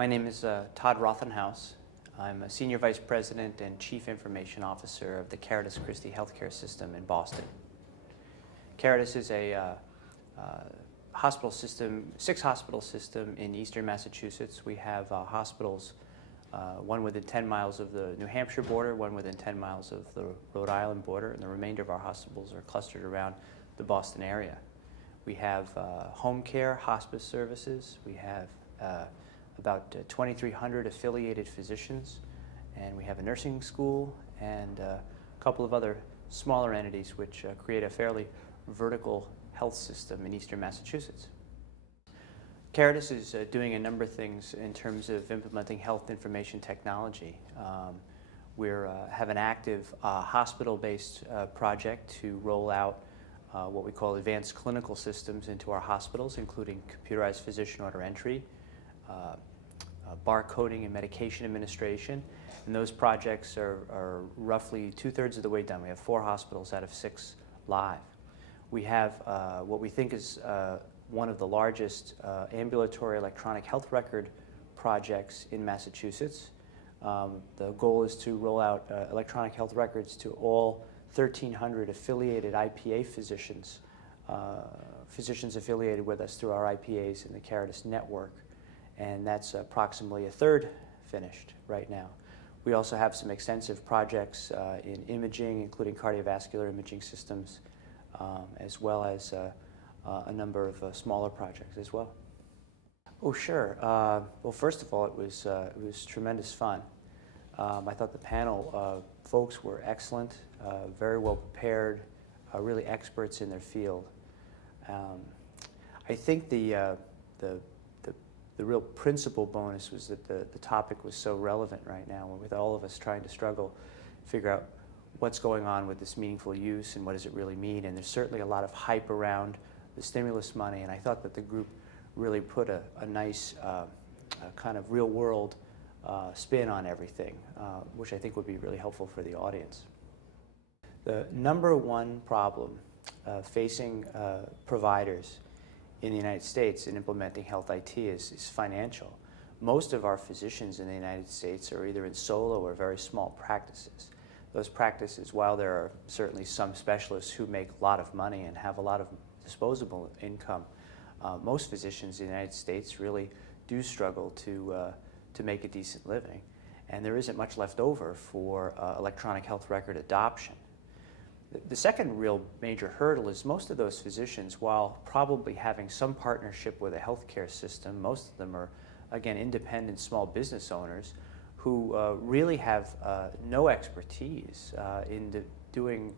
My name is Todd Rothenhaus. I'm a Senior Vice President and Chief Information Officer of the Caritas Christi Healthcare System in Boston. Caritas is a hospital system, six-hospital system in eastern Massachusetts. We have hospitals, one within 10 miles of the New Hampshire border, one within 10 miles of the Rhode Island border, and the remainder of our hospitals are clustered around the Boston area. We have home care, hospice services. We have about 2,300 affiliated physicians, and we have a nursing school and a couple of other smaller entities which create a fairly vertical health system in eastern Massachusetts. Caritas is doing a number of things in terms of implementing health information technology. We have an active hospital-based project to roll out what we call advanced clinical systems into our hospitals, including computerized physician order entry, barcoding and medication administration, and those projects are roughly 2/3 of the way done. We have 4 hospitals out of 6 live. We have what we think is one of the largest ambulatory electronic health record projects in Massachusetts. The goal is to roll out electronic health records to all 1,300 affiliated IPA physicians, physicians affiliated with us through our IPAs in the Caritas network. And that's approximately 1/3 finished right now. We also have some extensive projects in imaging, including cardiovascular imaging systems, as well as a number of smaller projects as well. Oh, sure. Well, first of all, it was tremendous fun. I thought the panel folks were excellent, very well prepared, really experts in their field. I think the real principal bonus was that the topic was so relevant right now, with all of us trying to struggle, figure out what's going on with this meaningful use and what does it really mean. And there's certainly a lot of hype around the stimulus money, and I thought that the group really put a nice kind of real-world spin on everything, which I think would be really helpful for the audience. The number one problem facing providers in the United States in implementing health IT is financial. Most of our physicians in the United States are either in solo or very small practices. Those practices, while there are certainly some specialists who make a lot of money and have a lot of disposable income, most physicians in the United States really do struggle to make a decent living. And there isn't much left over for electronic health record adoption. The second real major hurdle is most of those physicians, while probably having some partnership with a healthcare system, most of them are, again, independent small business owners who really have no expertise in doing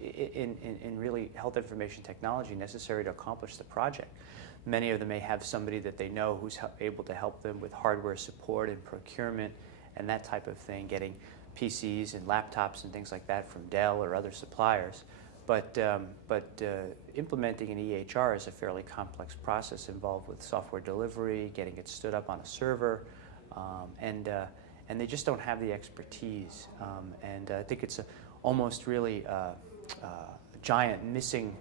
in really health information technology necessary to accomplish the project. Many of them may have somebody that they know who's able to help them with hardware support and procurement and that type of thing, getting PCs and laptops and things like that from Dell or other suppliers. But implementing an EHR is a fairly complex process involved with software delivery, getting it stood up on a server, and they just don't have the expertise. And I think it's almost really a giant missing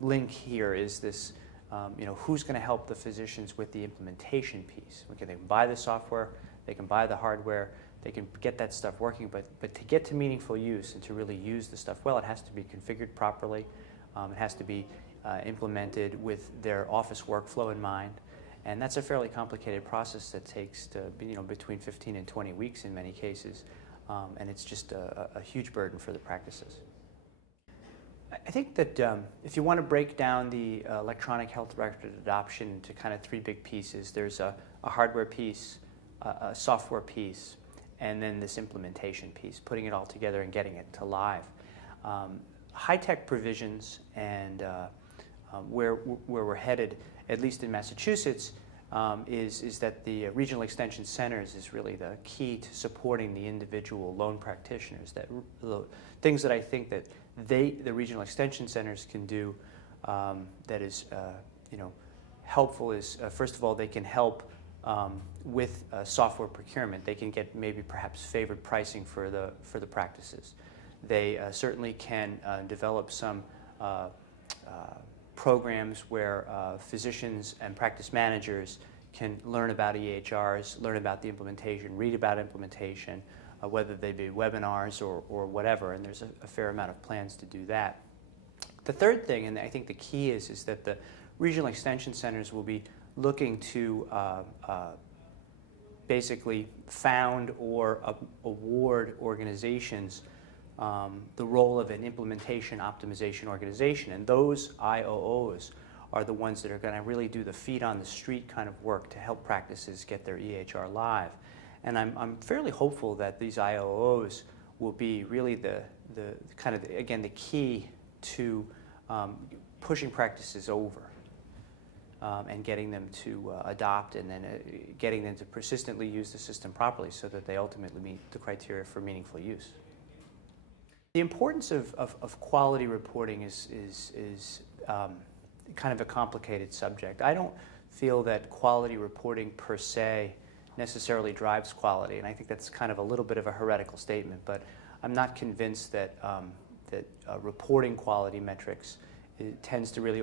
link here is this, who's going to help the physicians with the implementation piece? Okay, they can buy the software, they can buy the hardware, they can get that stuff working, but to get to meaningful use and to really use the stuff well, it has to be configured properly. It has to be implemented with their office workflow in mind, and that's a fairly complicated process that takes between 15 and 20 weeks in many cases, and it's just a huge burden for the practices. I think that if you want to break down the electronic health record adoption into kind of 3 big pieces, there's a hardware piece, a software piece, and then this implementation piece, putting it all together and getting it to live. High-tech provisions and where we're headed, at least in Massachusetts, is that the regional extension centers is really the key to supporting the individual loan practitioners. That the things that I think that the regional extension centers can do that is helpful is first of all, they can help with software procurement. They can get maybe perhaps favored pricing for the practices. They certainly can develop some programs where physicians and practice managers can learn about EHRs, learn about the implementation, read about implementation, whether they be webinars or whatever, and there's a fair amount of plans to do that. The third thing, and I think the key is that the regional extension centers will be looking to basically found or award organizations the role of an implementation optimization organization, and those IOOs are the ones that are going to really do the feet on the street kind of work to help practices get their EHR live. And I'm fairly hopeful that these IOOs will be really the kind of, again, the key to pushing practices over and getting them to adopt, and then getting them to persistently use the system properly so that they ultimately meet the criteria for meaningful use. The importance of quality reporting is kind of a complicated subject. I don't feel that quality reporting per se necessarily drives quality, and I think that's kind of a little bit of a heretical statement, but I'm not convinced that reporting quality metrics tends to really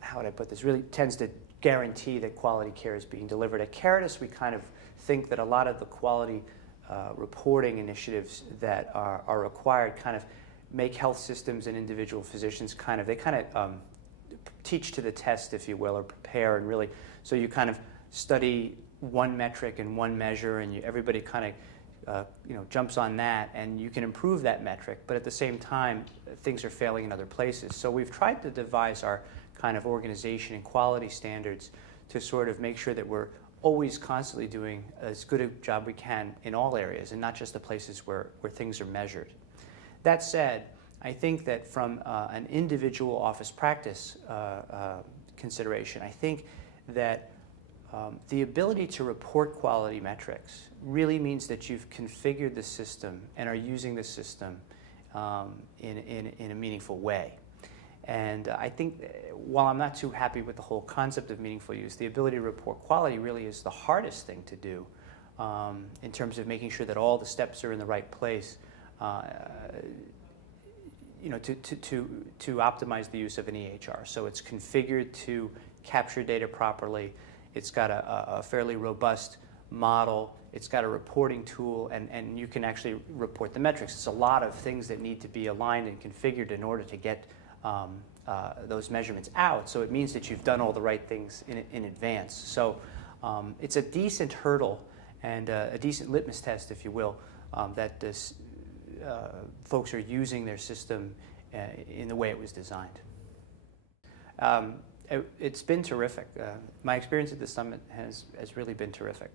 how would I put this, really tends to guarantee that quality care is being delivered. At Caritas, we kind of think that a lot of the quality reporting initiatives that are required kind of make health systems and individual physicians they teach to the test, if you will, or prepare, and really, so you kind of study one metric and one measure, and everybody kind of jumps on that, and you can improve that metric, but at the same time, things are failing in other places. So we've tried to devise our kind of organization and quality standards to sort of make sure that we're always constantly doing as good a job we can in all areas, and not just the places where things are measured. That said, I think that from an individual office practice consideration, I think that the ability to report quality metrics really means that you've configured the system and are using the system in a meaningful way. And I think while I'm not too happy with the whole concept of meaningful use, the ability to report quality really is the hardest thing to do in terms of making sure that all the steps are in the right place to optimize the use of an EHR. So it's configured to capture data properly. It's got a fairly robust model. It's got a reporting tool, and you can actually report the metrics. It's a lot of things that need to be aligned and configured in order to get those measurements out. So it means that you've done all the right things in advance. So it's a decent hurdle and a decent litmus test, if you will, that this folks are using their system in the way it was designed. It's been terrific. My experience at the summit has really been terrific.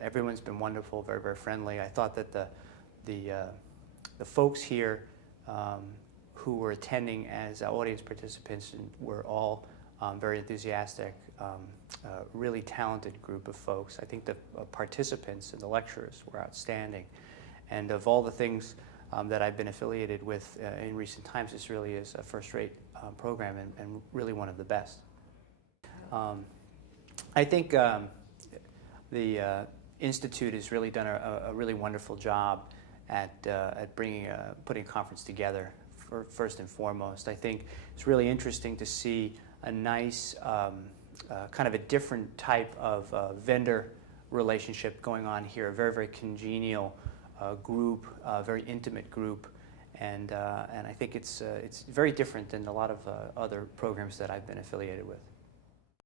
Everyone's been wonderful, very, very friendly. I thought that the folks here who were attending as audience participants were all very enthusiastic, really talented group of folks. I think the participants and the lecturers were outstanding. And of all the things that I've been affiliated with in recent times, this really is a first-rate program and really one of the best. I think the Institute has really done a really wonderful job at putting a conference together. First and foremost, I think it's really interesting to see a nice kind of a different type of vendor relationship going on here, a very, very congenial group, very intimate group, and I think it's very different than a lot of other programs that I've been affiliated with.